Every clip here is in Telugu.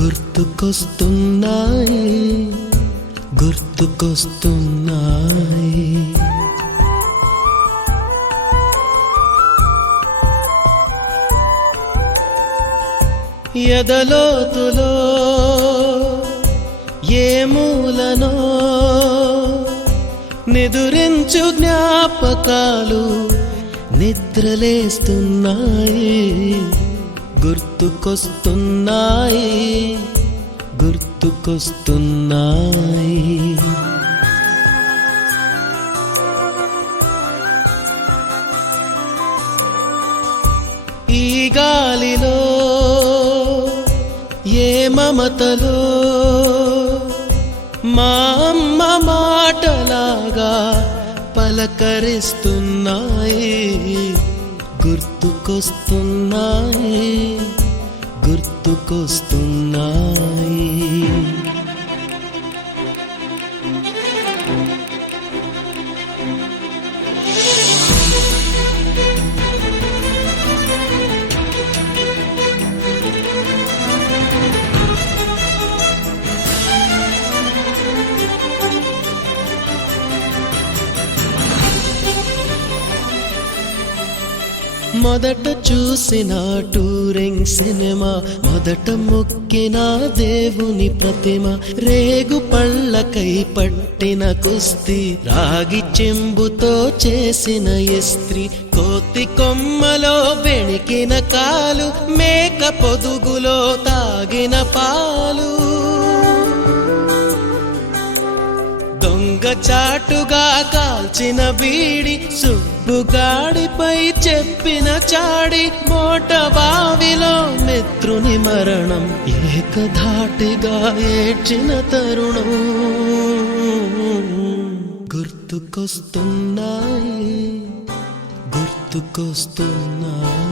గుర్తుకొస్తున్నాయి గుర్తుకొస్తున్నాయి. ఎదలోతులో ఏ మూలనో నిదురించు జ్ఞాపకాలు నిద్రలేస్తున్నాయి గుర్తుకొస్తున్నాయి గుర్తుకొస్తున్నాయి. ఈ గాలిలో ఏ మమతలో మా అమ్మ మాటలాగా పలకరిస్తున్నాయి గుర్తుకొస్తున్నాయి గుర్తుకొస్తున్నాయి. మొదట చూసిన టూరింగ్ సినిమా, మొదట మొక్కిన దేవుని ప్రతిమ, రేగు పళ్ళకై పట్టిన కుస్తీ, రాగి చెంబుతో చేసిన ఇస్త్రీ, కోతి కొమ్మలో బెణికిన కాలు, మేక పొదుగులో తాగిన పాలు, దొంగ చాటుగా కాల్చిన బీడి, సుబ్బుగాడిపై చెప్పిన చాడి, మోట బావిలో మిత్రుని మరణం, ఏకధాటిగా ఏడ్చిన తరుణం గుర్తుకొస్తున్నాయి గుర్తుకొస్తున్నాయి.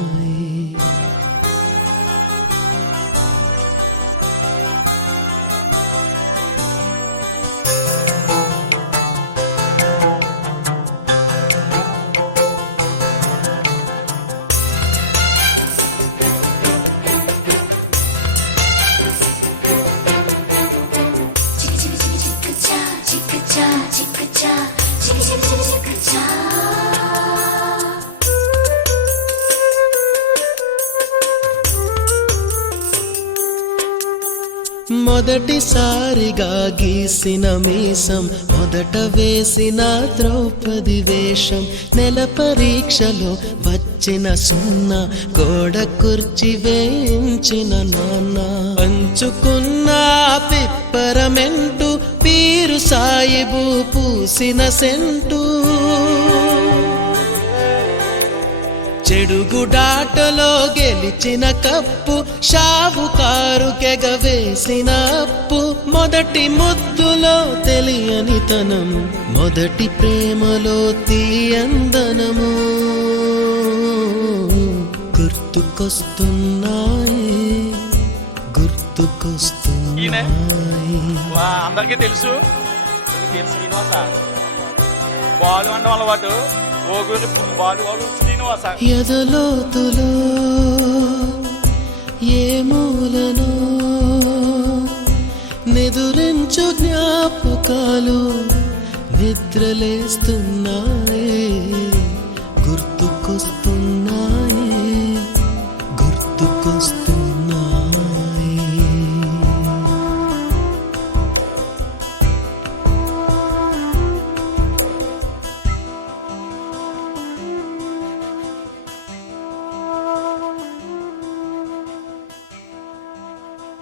మొదటిసారిగా గీసిన మీసం, మొదట వేసిన ద్రౌపది వేషం, నెల పరీక్షలో వచ్చిన సున్నా, గోడ కుర్చీ వేయించిన నాన్న, పంచుకున్న పిప్పరమెంటు, పీరు సాయిబు పూసిన సెంటు, చెడుగుడాటలో గెలిచిన కప్పు, షావుకారు కెగవేసిన అప్పు, మొదటి ముద్దులో తెలియని తనం, మొదటి ప్రేమలో తీయందనము గుర్తుకొస్తున్నాయి గుర్తుకొస్తున్నాయి. అందరికీ తెలుసు శ్రీనివాస బాలు అంటే అలవాటు, ఎదలోతులో ఏ మూలనో నిదురించు జ్ఞాపకాలు నిద్రలేస్తున్నాయి గుర్తుకొస్తున్నాయి గుర్తుకొస్తున్నాయి.